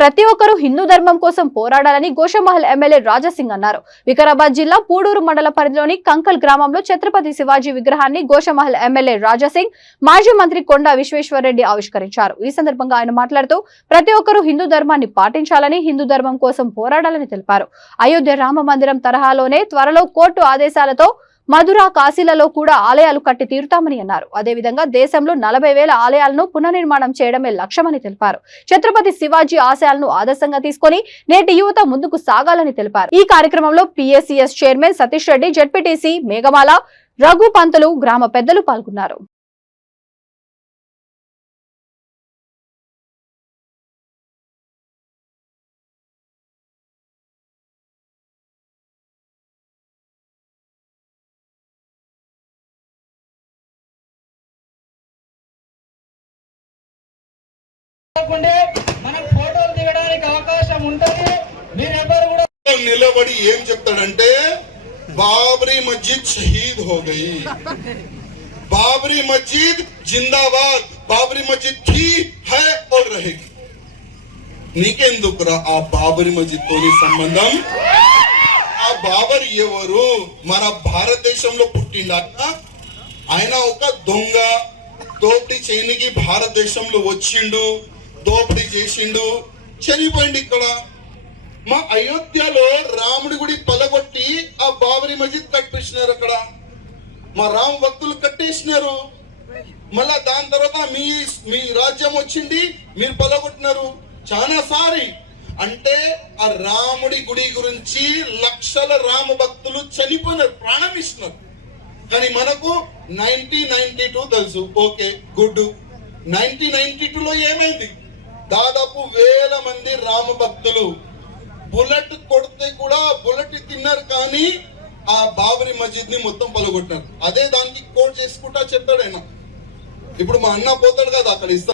ప్రతి ఒక్కరూ హిందూ ధర్మం కోసం పోరాడాలని గోషామహల్ ఎమ్మెల్యే రాజాసింగ్ అన్నారు. వికారాబాద్ జిల్లా పూడూరు మండల పరిధిలోని కంకల్ గ్రామంలో ఛత్రపతి శివాజీ విగ్రహాన్ని గోషామహల్ ఎమ్మెల్యే రాజాసింగ్, మాజీ మంత్రి కొండా విశ్వేశ్వరరెడ్డి ఆవిష్కరించారు. ఈ సందర్భంగా ఆయన మాట్లాడుతూ ప్రతి ఒక్కరూ హిందూ ధర్మాన్ని పాటించాలని, హిందూ ధర్మం కోసం పోరాడాలని తెలిపారు. అయోధ్య రామ మందిరం తరహాలోనే త్వరలో కోర్టు ఆదేశాలతో మధుర, కాశీలలో కూడా ఆలయాలు కట్టి తీరుతామని అన్నారు. అదేవిధంగా దేశంలో 40,000 ఆలయాలను పునర్నిర్మాణం చేయడమే లక్ష్యమని తెలిపారు. ఛత్రపతి శివాజీ ఆశయాలను ఆదర్శంగా తీసుకుని నేటి యువత ముందుకు సాగాలని తెలిపారు. ఈ కార్యక్రమంలో PSCS chairman Satish Reddy, ZPTC Meghamala, Raghu Pantulu, గ్రామ పెద్దలు పాల్గొన్నారు. మనం ఫోటోలు దిగడానికి అవకాశం ఉంటుంది. మీరెవరు కూడా నిలబడి ఏం చెప్తాడంటే బాబరీ మస్జిద్ షహీద్ హో గయి, బాబరీ మస్జిద్ జిందాబాద్, బాబరీ మస్జిద్ థీ హై और रहेगी. నీకెందుకురా ఆ బాబరీ మస్జిద్ తోని సంబంధం? ఆ బాబర్ ఎవరు? మన భారతదేశంలో పుట్టిండా? ఆయన ఒక దొంగ, దోపిడీ చేయనికి భారతదేశంలో వచ్చిండు, దోపిడీ చేసిండు, చనిపోయింది. ఇక్కడ మా అయోధ్యలో రాముడి గుడి పలగొట్టి ఆ బాబరీ మస్జిద్ కట్టించినారు. అక్కడ మా రామ భక్తులు కట్టేసినారు. మళ్ళా దాని తర్వాత మీ రాజ్యం వచ్చింది, మీరు పలగొట్టినారు. చాలా సారి అంటే ఆ రాముడి గుడి గురించి లక్షల రామ భక్తులు చనిపోయినారు, ప్రాణం ఇస్తున్నారు. కానీ మనకు 1992 తెలుసు. Okay, good. 1992లో ఏమైంది? దాదాపు 1000 మంది రామ భక్తులు బుల్లెట్ కొడితే కూడా బుల్లెట్ తిన్నారు, కానీ ఆ బాబరీ మస్జిద్ ని మొత్తం పలగొట్టినారు. అదే దానికి కోట్ చేసుకుంటా చెప్తాడు ఆయన. ఇప్పుడు మా అన్న పోతాడు కదా, అక్కడ ఇస్తా